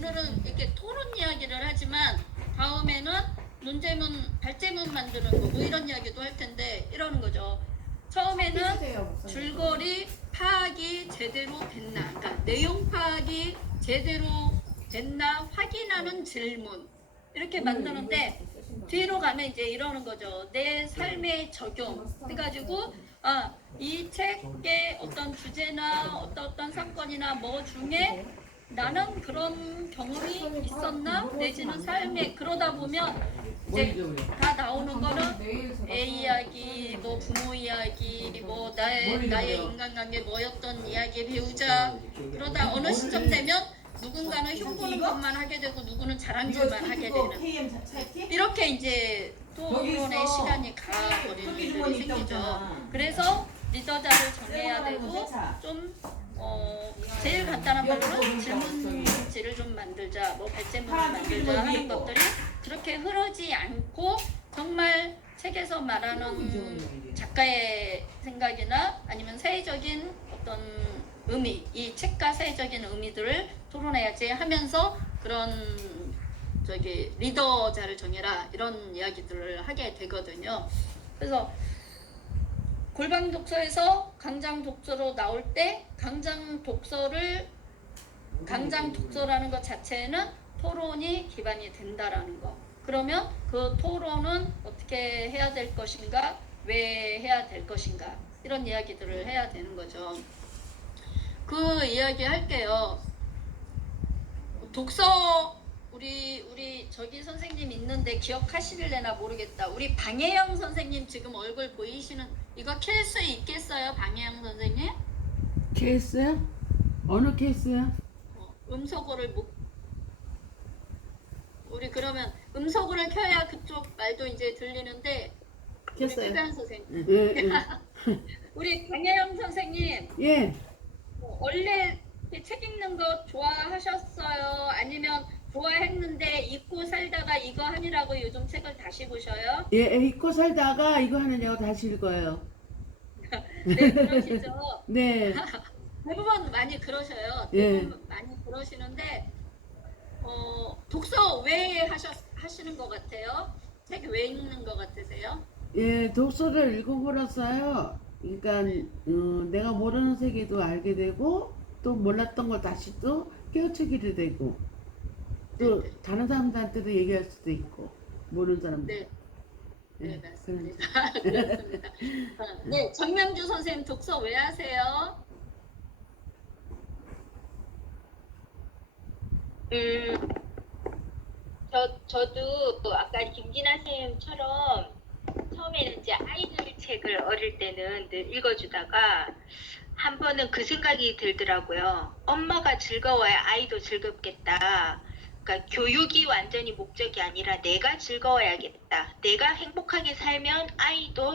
오늘은 이렇게 토론 이야기를 하지만 다음에는 논제문, 발제문 만드는 거 뭐 이런 이야기도 할 텐데 이러는 거죠. 처음에는 줄거리 파악이 제대로 됐나, 그러니까 내용 파악이 제대로 됐나 확인하는 질문 이렇게 만드는데 뒤로 가면 이제 이러는 거죠. 내 삶에 적용 해가지고 이 책의 어떤 주제나 어떤 사건이나 뭐 중에 나는 그런 경험이 있었나 내지는 삶에 그러다 보면 이제 다 나오는 거는 애 이야기, 뭐 부모 이야기, 뭐 나의 인간관계 뭐였던 이야기 배우자. 그러다 어느 시점 되면 누군가는 흉보는 것만 하게 되고 누구는 자랑질만 하게 되는 이렇게 이제 토론의 시간이 가버리는 일들이 생기죠. 그래서 리더자를 정해야 되고 좀 제일 간단한 말로는 질문지를 좀 만들자, 뭐 발제문을 만들자 하는 것들이 그렇게 흐르지 않고 정말 책에서 말하는 작가의 생각이나 아니면 사회적인 어떤 의미, 이 책과 사회적인 의미들을 토론해야지 하면서 그런 리더자를 정해라 이런 이야기들을 하게 되거든요. 그래서 골방 독서에서 강장 독서로 나올 때 강장 독서라는 것 자체는 토론이 기반이 된다라는 거. 그러면 그 토론은 어떻게 해야 될 것인가, 왜 해야 될 것인가 이런 이야기들을 해야 되는 거죠. 그 이야기 할게요. 독서 우리 저기 선생님 있는데 기억하시릴래나 모르겠다. 우리 방혜영 선생님 지금 얼굴 보이시는 이거 케이스 있겠어요, 방혜영 선생님? 케이스요? 어느 케이스요? 음소거를 못. 우리 그러면 음소거를 켜야 그쪽 말도 이제 들리는데. 켰어요. 우리 표단 선생님. 예. 우리 방혜영 선생님. 예. 원래 책 읽는 거 좋아하셨어요? 아니면 좋아했는데 잊고 살다가 이거 하느라고 요즘 책을 다시 보셔요? 예, 잊고 살다가 이거 하느냐고 다시 읽어요. 네, 그러시죠. 네. 대부분 많이 그러셔요. 예. 대부분 많이 그러시는데 독서 왜 하시는 것 같아요? 책 왜 읽는 것 같으세요? 예, 독서를 읽어보았어요. 그러니까 내가 모르는 세계도 알게 되고 또 몰랐던 걸 다시 또 깨우치기도 되고 또 네. 다른 사람들한테도 얘기할 수도 있고 모르는 사람들. 네, 맞습니다. 그렇습니다. 네, 정명주 선생님 독서 왜 하세요? 저도 아까 김진아 선생님처럼 처음에는 이제 아이들 책을 어릴 때는 늘 읽어주다가 한 번은 그 생각이 들더라고요. 엄마가 즐거워야 아이도 즐겁겠다. 그러니까 교육이 완전히 목적이 아니라 내가 즐거워야겠다. 내가 행복하게 살면 아이도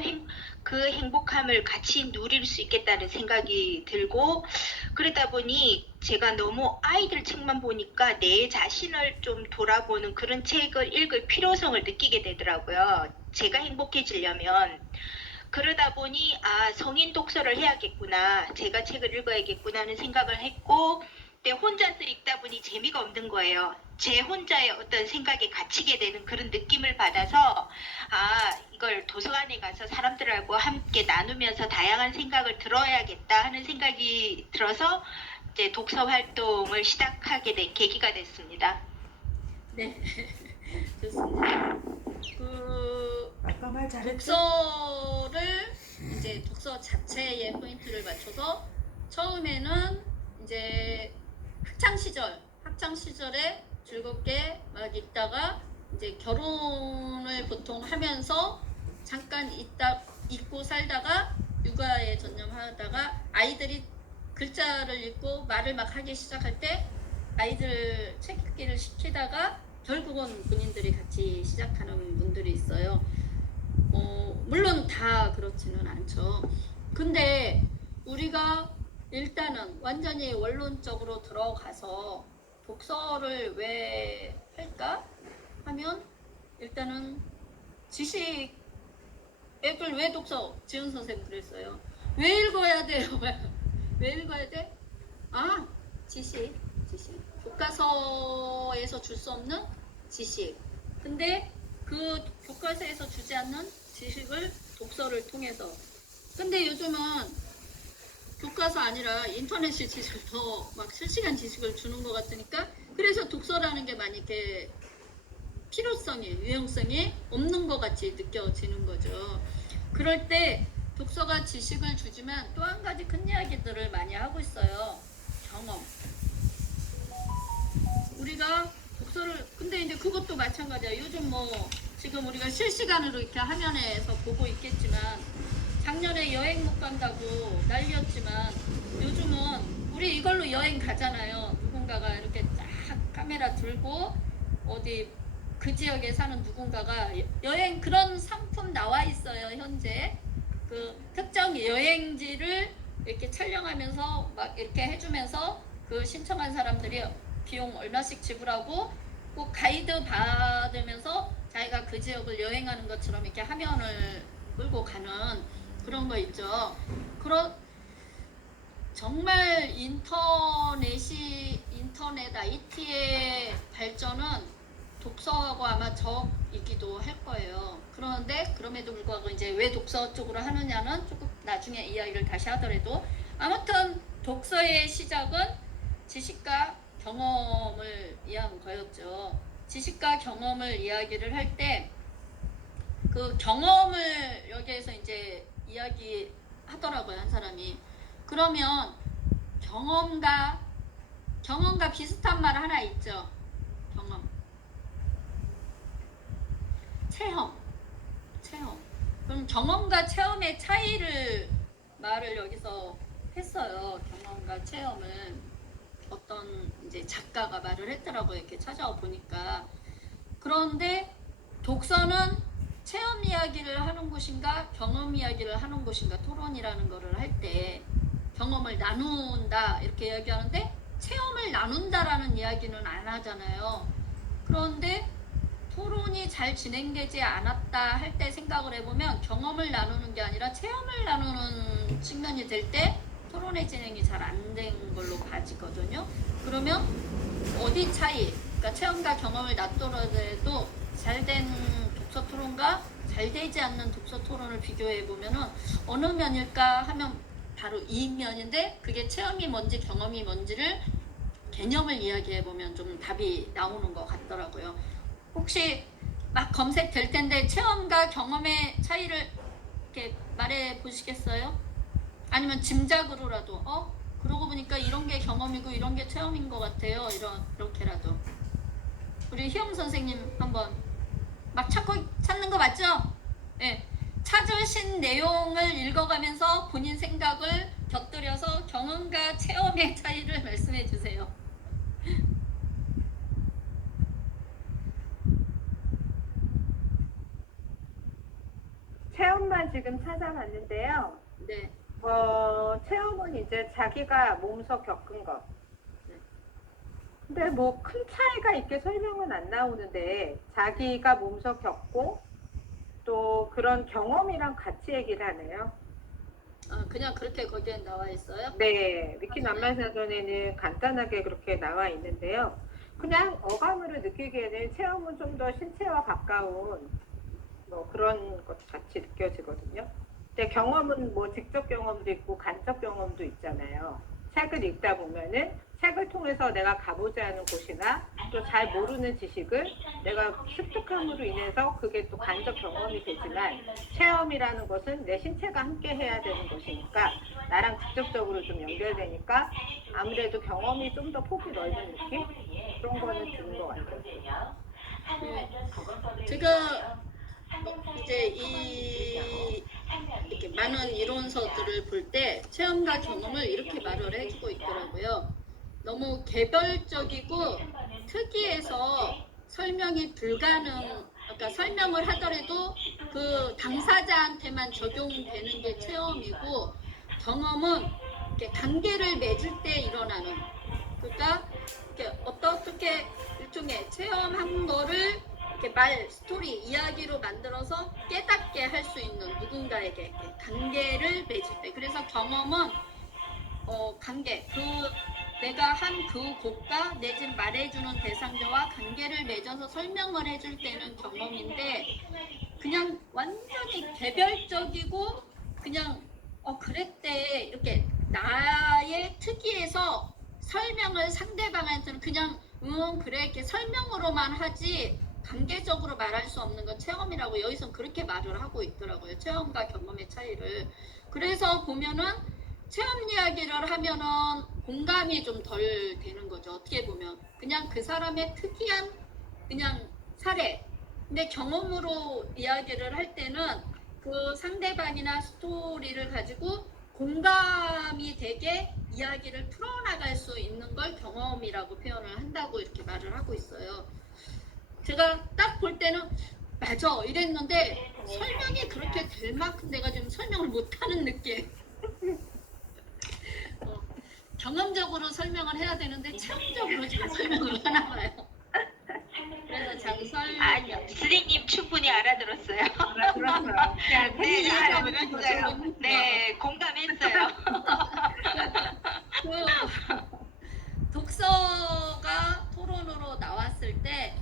그 행복함을 같이 누릴 수 있겠다는 생각이 들고 그러다 보니 제가 너무 아이들 책만 보니까 내 자신을 좀 돌아보는 그런 책을 읽을 필요성을 느끼게 되더라고요. 제가 행복해지려면. 그러다 보니 성인 독서를 해야겠구나. 제가 책을 읽어야겠구나 하는 생각을 했고 근데 혼자서 읽다 보니 재미가 없는 거예요. 제 혼자의 어떤 생각에 갇히게 되는 그런 느낌을 받아서 이걸 도서관에 가서 사람들하고 함께 나누면서 다양한 생각을 들어야겠다 하는 생각이 들어서 이제 독서 활동을 시작하게 된 계기가 됐습니다. 네, 좋습니다. 독서를 이제 독서 자체에 포인트를 맞춰서 처음에는 이제 학창 시절에 즐겁게 막 읽다가 이제 결혼을 보통 하면서 잠깐 잊고 살다가 육아에 전념하다가 아이들이 글자를 읽고 말을 막 하기 시작할 때 아이들 책 읽기를 시키다가 결국은 본인들이 같이 시작하는 분들이 있어요. 물론 다 그렇지는 않죠. 근데 우리가 일단은 완전히 원론적으로 들어가서 독서를 왜 할까 하면 일단은 지식 애들 왜 독서 지은 선생님 그랬어요. 왜 읽어야 돼요? 왜 읽어야 돼? 지식 교과서 교과서에서 줄 수 없는 지식. 근데 그 교과서에서 주지 않는 지식을 독서를 통해서. 근데 요즘은 교과서 아니라 인터넷이 지식을 더 막 실시간 지식을 주는 것 같으니까 그래서 독서라는 게 많이 이렇게 필요성이, 유용성이 없는 것 같이 느껴지는 거죠. 그럴 때 독서가 지식을 주지만 또 한 가지 큰 이야기들을 많이 하고 있어요. 경험. 우리가 독서를, 근데 이제 그것도 마찬가지야. 요즘 뭐 지금 우리가 실시간으로 이렇게 화면에서 보고 있겠지만 작년에 여행 못 간다고 난리였지만 요즘은 우리 이걸로 여행 가잖아요. 누군가가 이렇게 딱 카메라 들고 어디 그 지역에 사는 누군가가 여행 그런 상품 나와 있어요. 현재 그 특정 여행지를 이렇게 촬영하면서 막 이렇게 해주면서 그 신청한 사람들이 비용 얼마씩 지불하고 꼭 가이드 받으면서 자기가 그 지역을 여행하는 것처럼 이렇게 화면을 끌고 가는 그런 거 있죠. 그런 정말 인터넷 IT의 발전은 독서하고 아마 적이기도 할 거예요. 그런데 그럼에도 불구하고 이제 왜 독서 쪽으로 하느냐는 조금 나중에 이야기를 다시 하더라도 아무튼 독서의 시작은 지식과 경험을 이야기한 거였죠. 지식과 경험을 이야기를 할 때 그 경험을 여기에서 이제 이야기하더라고요. 한 사람이. 그러면 경험과 비슷한 말 하나 있죠. 경험. 체험. 그럼 경험과 체험의 차이를 말을 여기서 했어요. 경험과 체험을 어떤 이제 작가가 말을 했더라고요. 이렇게 찾아와 보니까. 그런데 독서는 체험 이야기를 하는 곳인가 경험 이야기를 하는 곳인가 토론이라는 거를 할 때 경험을 나눈다 이렇게 이야기하는데 체험을 나눈다라는 이야기는 안 하잖아요. 그런데 토론이 잘 진행되지 않았다 할 때 생각을 해보면 경험을 나누는 게 아니라 체험을 나누는 측면이 될 때 토론의 진행이 잘 안 된 걸로 봐지거든요. 그러면 어디 차이, 그러니까 체험과 경험을 나누더라도 잘된 독서 토론과 잘 되지 않는 독서 토론을 비교해 보면은 어느 면일까 하면 바로 이 면인데 그게 체험이 뭔지 경험이 뭔지를 개념을 이야기해 보면 좀 답이 나오는 것 같더라고요. 혹시 막 검색될 텐데 체험과 경험의 차이를 이렇게 말해 보시겠어요? 아니면 짐작으로라도 그러고 보니까 이런 게 경험이고 이런 게 체험인 것 같아요. 이렇게라도 우리 희영 선생님 한번 막 찾는 거 맞죠? 네. 찾으신 내용을 읽어가면서 본인 생각을 곁들여서 경험과 체험의 차이를 말씀해 주세요. 체험만 지금 찾아봤는데요. 네. 체험은 이제 자기가 몸소 겪은 것. 근데 뭐 큰 차이가 있게 설명은 안 나오는데 자기가 몸소 겪고 또 그런 경험이랑 같이 얘기를 하네요. 그냥 그렇게 거기에 나와 있어요? 네, 위키 낱말사전에는 간단하게 그렇게 나와 있는데요. 그냥 어감으로 느끼기에는 체험은 좀 더 신체와 가까운 뭐 그런 것 같이 느껴지거든요. 근데 경험은 뭐 직접 경험도 있고 간접 경험도 있잖아요. 책을 읽다 보면은 책을 통해서 내가 가보지 않은 곳이나 또 잘 모르는 지식을 내가 습득함으로 인해서 그게 또 간접 경험이 되지만 체험이라는 것은 내 신체가 함께 해야 되는 것이니까 나랑 직접적으로 좀 연결되니까 아무래도 경험이 좀 더 폭이 넓은 느낌? 그런 거는 드는 것 같아요. 네. 제가 이제 이렇게 많은 이론서들을 볼 때 체험과 경험을 이렇게 말을 해주고 있더라고요. 너무 개별적이고 특이해서 설명이 그러니까 설명을 하더라도 그 당사자한테만 적용되는 게 체험이고 경험은 이렇게 관계를 맺을 때 일어나는 그러니까 이렇게 어떻게 일종의 체험한 거를 이렇게 스토리, 이야기로 만들어서 깨닫게 할 수 있는 누군가에게 관계를 맺을 때. 그래서 경험은 관계, 그 내가 한 그 곡과 내진 말해주는 대상자와 관계를 맺어서 설명을 해줄 때는 경험인데 그냥 완전히 개별적이고 그냥 그랬대 이렇게 나의 특이해서 설명을 상대방한테는 그냥 그래 이렇게 설명으로만 하지 관계적으로 말할 수 없는 건 체험이라고 여기서 그렇게 말을 하고 있더라고요. 체험과 경험의 차이를. 그래서 보면은 체험 이야기를 하면은 공감이 좀 덜 되는 거죠. 어떻게 보면 그냥 그 사람의 특이한 그냥 사례. 근데 경험으로 이야기를 할 때는 그 상대방이나 스토리를 가지고 공감이 되게 이야기를 풀어나갈 수 있는 걸 경험이라고 표현을 한다고 이렇게 말을 하고 있어요. 제가 딱 볼 때는 맞아 이랬는데 설명이 그렇게 될 만큼 내가 지금 설명을 못하는 느낌. 경험적으로 설명을 해야 되는데 체험적으로 지금 설명을 하나 봐요. 그래서 장설 선생님 충분히 알아들었어요. 그렇죠. 네, 알아들었어요. 네, 공감했어요. 그 독서가 토론으로 나왔을 때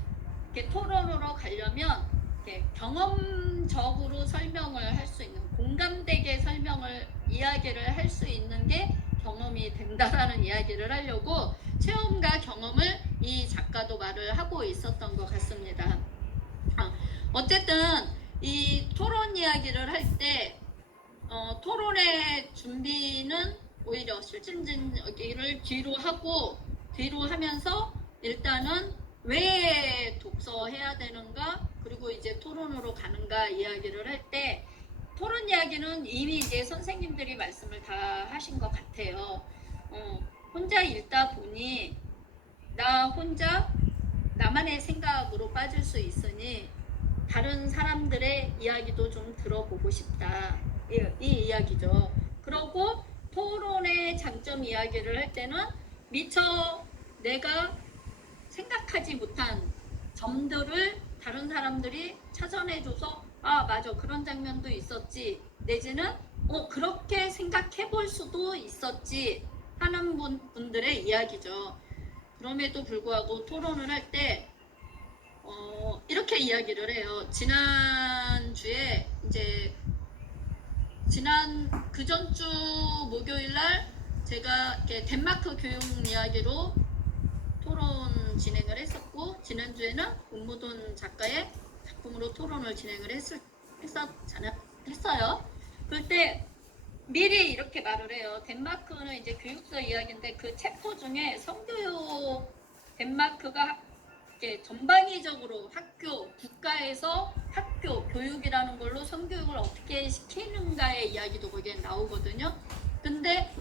이렇게 토론으로 가려면 이렇게 경험적으로 설명을 할 수 있는 공감되게 설명을 이야기를 할 수 있는 게 경험이 된다라는 이야기를 하려고 체험과 경험을 이 작가도 말을 하고 있었던 것 같습니다. 어쨌든 이 토론 이야기를 할 때 토론의 준비는 오히려 실증진기를 뒤로 하면서 일단은 왜 독서해야 되는가 그리고 이제 토론으로 가는가 이야기를 할 때 토론 이야기는 이미 이제 선생님들이 말씀을 다 하신 것 같아요. 혼자 읽다 보니 나 혼자 나만의 생각으로 빠질 수 있으니 다른 사람들의 이야기도 좀 들어보고 싶다. 이 이야기죠. 그러고 토론의 장점 이야기를 할 때는 미처 내가 생각하지 못한 점들을 다른 사람들이 찾아내줘서 아 맞아 그런 장면도 있었지 내지는 그렇게 생각해 볼 수도 있었지 하는 분들의 이야기죠. 그럼에도 불구하고 토론을 할 때 이렇게 이야기를 해요. 지난주에 이제 그 전주 목요일 날 제가 이렇게 덴마크 교육 이야기로 토론 진행을 했었고 지난주에는 운무돈 작가의 작품으로 토론을 진행을 했어요. 그럴 때 미리 이렇게 말을 해요. 덴마크는 이제 교육서 이야기인데 그 챕터 중에 성교육 덴마크가 이렇게 전방위적으로 학교, 국가에서 학교, 교육이라는 걸로 성교육을 어떻게 시키는가의 이야기도 거기에 나오거든요. 근데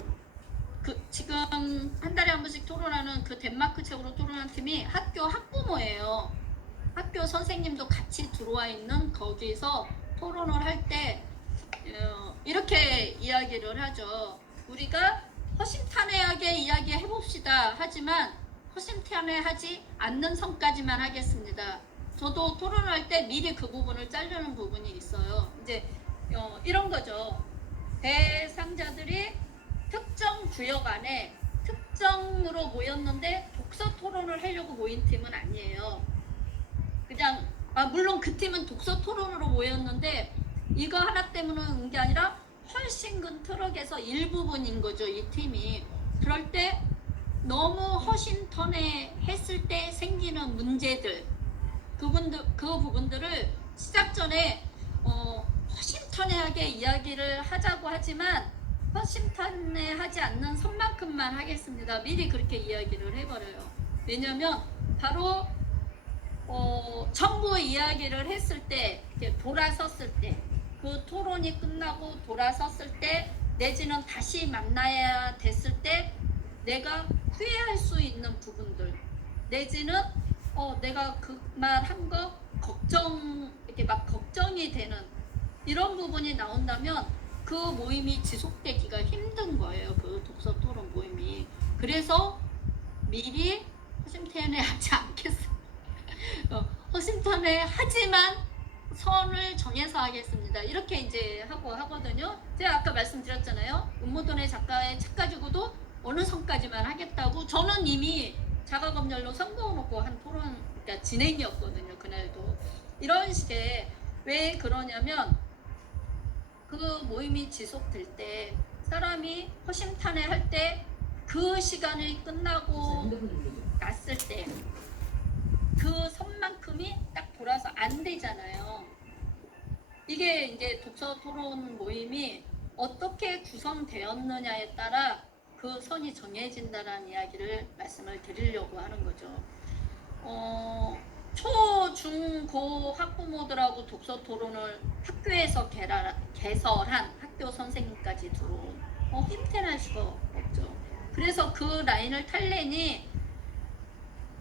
지금 한 달에 한 번씩 토론하는 그 덴마크 책으로 토론한 팀이 학교 학부모예요. 학교 선생님도 같이 들어와 있는 거기서 토론을 할 때 이렇게 이야기를 하죠. 우리가 허심탄회하게 이야기해 봅시다. 하지만 허심탄회하지 않는 선까지만 하겠습니다. 저도 토론을 할 때 미리 그 부분을 자르는 부분이 있어요. 이제 이런 거죠. 대상자들이 특정 구역 안에 특정으로 모였는데 독서 토론을 하려고 모인 팀은 아니에요. 그냥 물론 그 팀은 독서 토론으로 모였는데 이거 하나 때문에 온 게 아니라 훨씬 큰 트럭에서 일부분인 거죠. 이 팀이. 그럴 때 너무 허심탄회 했을 때 생기는 문제들 그 부분들을 시작 전에 허심탄회하게 이야기를 하자고 하지만 허심탄회하지 않는 선만큼만 하겠습니다. 미리 그렇게 이야기를 해버려요. 왜냐면 바로 전부 이야기를 했을 때 돌아섰을 때 그 토론이 끝나고 돌아섰을 때 내지는 다시 만나야 됐을 때 내가 후회할 수 있는 부분들 내지는 내가 그 말 한 거 이렇게 막 걱정이 되는 이런 부분이 나온다면 그 모임이 지속되기가 힘든 거예요. 그 독서 토론 모임이. 그래서 미리 허심탄회 하지 않겠습니다. 허심탄회 하지만 선을 정해서 하겠습니다. 이렇게 이제 하고 하거든요. 제가 아까 말씀드렸잖아요. 운무돈의 작가의 책 가지고도 어느 선까지만 하겠다고. 저는 이미 자가검열로 선거해놓고 한 토론, 그러니까 진행이었거든요. 그날도. 이런 식의, 왜 그러냐면 그 모임이 지속될 때 사람이 허심탄회할 때, 그 시간이 끝나고 났을 때 그 선만큼이 딱 돌아서 안 되잖아요. 이게 이제 독서 토론 모임이 어떻게 구성되었느냐에 따라 그 선이 정해진다는 이야기를 말씀을 드리려고 하는 거죠. 초, 중, 고 학부모들하고 독서 토론을 학교에서 개설한 학교 선생님까지 들어온, 힘태날 수가 없죠. 그래서 그 라인을 탈래니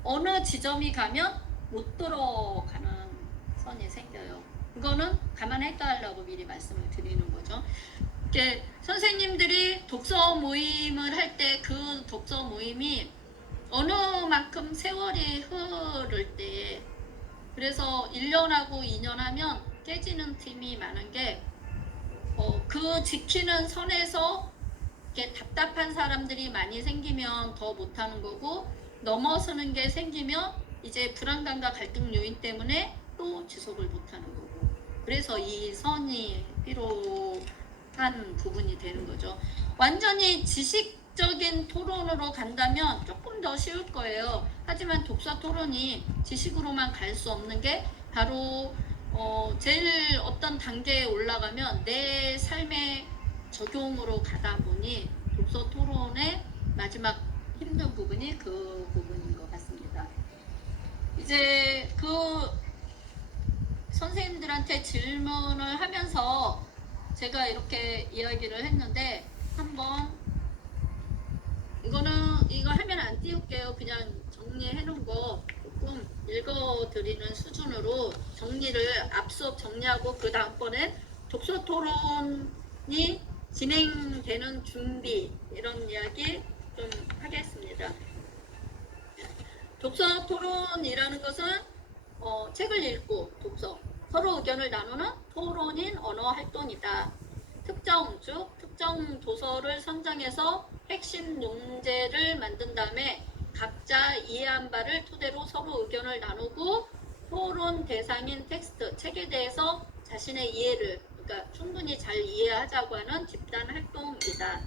어느 지점이 가면 못 들어가는 선이 생겨요. 그거는 감안해달라고 미리 말씀을 드리는 거죠. 이렇게 선생님들이 독서 모임을 할 때 그 독서 모임이 어느 만큼 세월이 흐를 때, 그래서 1년하고 2년 하면 깨지는 팀이 많은 게, 그 지키는 선에서 이렇게 답답한 사람들이 많이 생기면 더 못하는 거고, 넘어서는 게 생기면 이제 불안감과 갈등 요인 때문에 또 지속을 못하는 거고, 그래서 이 선이 필요한 부분이 되는 거죠. 완전히 지식적인 토론으로 간다면 조금 더 쉬울 거예요. 하지만 독서 토론이 지식으로만 갈 수 없는 게 바로 제일 어떤 단계에 올라가면 내 삶의 적용으로 가다 보니 독서 토론의 마지막 힘든 부분이 그 부분인 것 같습니다. 이제 그 선생님들한테 질문을 하면서 제가 이렇게 이야기를 했는데, 한번 이거 화면 안 띄울게요. 그냥 정리해 놓은 거 조금 읽어드리는 수준으로 정리를, 앞수업 정리하고 그 다음번엔 독서 토론이 진행되는 준비, 이런 이야기 좀 하겠습니다. 독서 토론이라는 것은 책을 읽고 서로 의견을 나누는 토론인 언어 활동이다. 특정 도서를 선정해서 핵심 논제를 만든 다음에 각자 이해한 바를 토대로 서로 의견을 나누고, 토론 대상인 텍스트, 책에 대해서 자신의 이해를, 그러니까 충분히 잘 이해하자고 하는 집단 활동이다.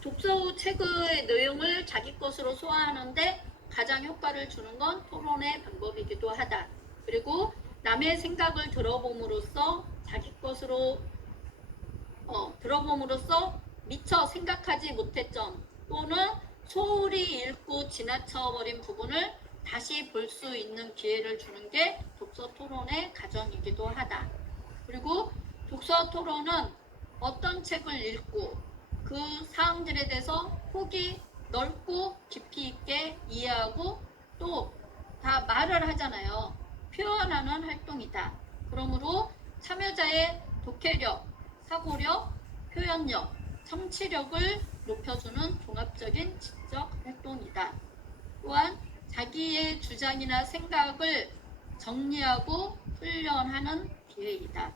독서 후 책의 내용을 자기 것으로 소화하는데 가장 효과를 주는 건 토론의 방법이기도 하다. 그리고 남의 생각을 들어봄으로써 자기 것으로 들어봄으로써 미처 생각하지 못했던 점, 또는 소홀히 읽고 지나쳐버린 부분을 다시 볼 수 있는 기회를 주는 게 독서 토론의 과정이기도 하다. 그리고 독서 토론은 어떤 책을 읽고 그 사항들에 대해서 폭이 넓고 깊이 있게 이해하고, 또 다 말을 하잖아요. 표현하는 활동이다. 그러므로 참여자의 독해력, 사고력, 표현력, 청취력을 높여주는 종합적인 지적 활동이다. 또한 자기의 주장이나 생각을 정리하고 훈련하는 기회이다.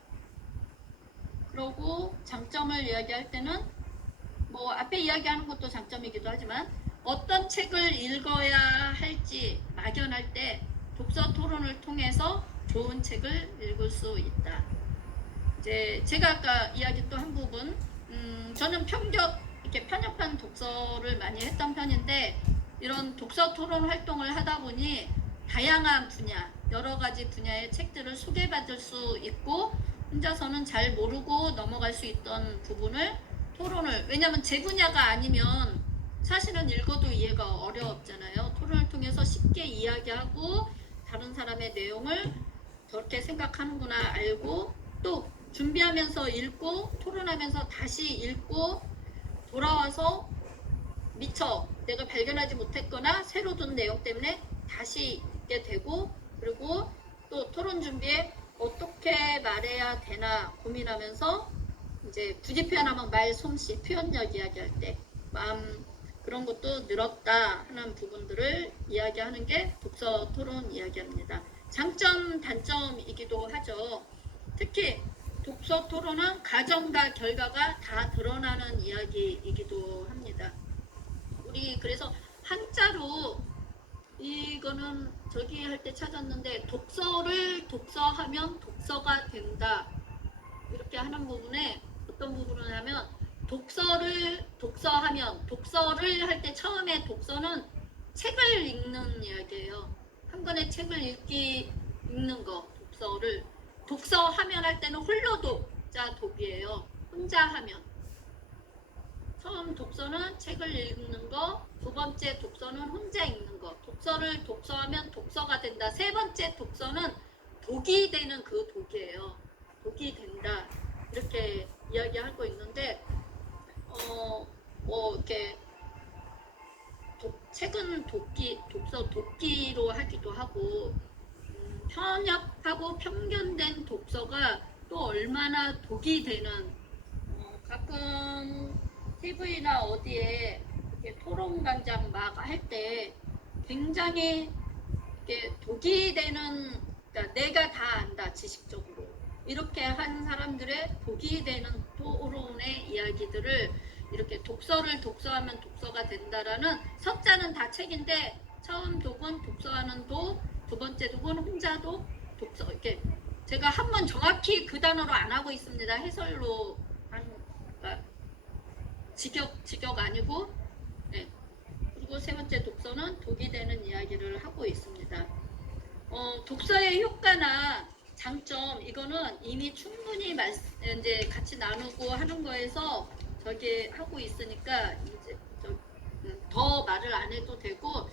그리고 장점을 이야기할 때는 앞에 이야기하는 것도 장점이기도 하지만, 어떤 책을 읽어야 할지 막연할 때 독서 토론을 통해서 좋은 책을 읽을 수 있다. 이제 제가 아까 이야기 또 한 부분, 저는 이렇게 편협한 독서를 많이 했던 편인데, 이런 독서 토론 활동을 하다 보니 다양한 분야, 여러 가지 분야의 책들을 소개받을 수 있고, 혼자서는 잘 모르고 넘어갈 수 있던 부분을 토론을, 왜냐하면 제 분야가 아니면 사실은 읽어도 이해가 어렵잖아요. 토론을 통해서 쉽게 이야기하고 다른 사람의 내용을 저렇게 생각하는구나 알고, 또 준비하면서 읽고 토론하면서 다시 읽고 돌아와서 미처 내가 발견하지 못했거나 새로 든 내용 때문에 다시 읽게 되고, 그리고 또 토론 준비에 어떻게 말해야 되나 고민하면서, 이제 굳이 표현하면 말 솜씨, 표현력 이야기할 때 마음, 그런 것도 늘었다 하는 부분들을 이야기하는 게 독서 토론 이야기합니다. 장점, 단점이기도 하죠. 특히 독서 토론은 과정과 결과가 다 드러나는 이야기이기도 합니다. 우리 그래서 한자로 이거는 저기 할 때 찾았는데 독서를 독서하면 독서가 된다. 이렇게 하는 부분에 어떤 부분을 하면 독서를 독서하면 독서를 할 때 처음에 독서는 책을 읽는 이야기예요. 한 권의 책을 읽는 거 독서를 독서하면 할 때는 홀로 독자 독이에요. 혼자 하면 처음 독서는 책을 읽는 거, 두 번째 독서는 혼자 읽는 거. 독서를 독서하면 독서가 된다. 세 번째 독서는 독이 되는 그 독이에요. 독이 된다. 이렇게 이야기하고 있는데 뭐 이렇게 책은 독서 독기로 하기도 하고 편협하고 편견된 독서가 또 얼마나 독이 되는 가끔 TV나 어디에 이렇게 토론 강장 막 할 때 굉장히 이렇게 독이 되는 그러니까 내가 다 안다 지식적으로 이렇게 한 사람들의 독이 되는 토론의 이야기들을 이렇게 독서를 독서하면 독서가 된다라는 석자는 다 책인데 처음 독은 독서하는 독, 두 번째 독은 혼자 독, 독서 이렇게 제가 한번 정확히 그 단어로 안 하고 있습니다. 해설로 한 그러니까 직역 아니고 네. 그리고 세 번째 독서는 독이 되는 이야기를 하고 있습니다. 독서의 효과나 장점 이거는 이미 충분히 이제 같이 나누고 하는 거에서 저기 하고 있으니까 이제 더 말을 안 해도 되고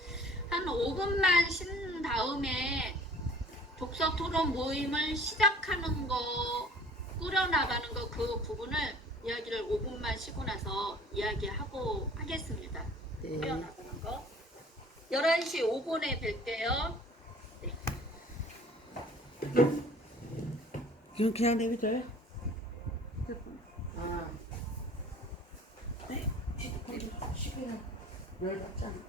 한 5분만 쉰 다음에 독서 토론 모임을 시작하는 거 꾸려나가는 거 그 부분을 이야기를 5분만 쉬고 나서 이야기하고 하겠습니다. 네. 꾸려나가는 거 11시 5분에 뵐게요. 지금 그냥 내비둬요? 아. 네. 10분, 10분. 10분.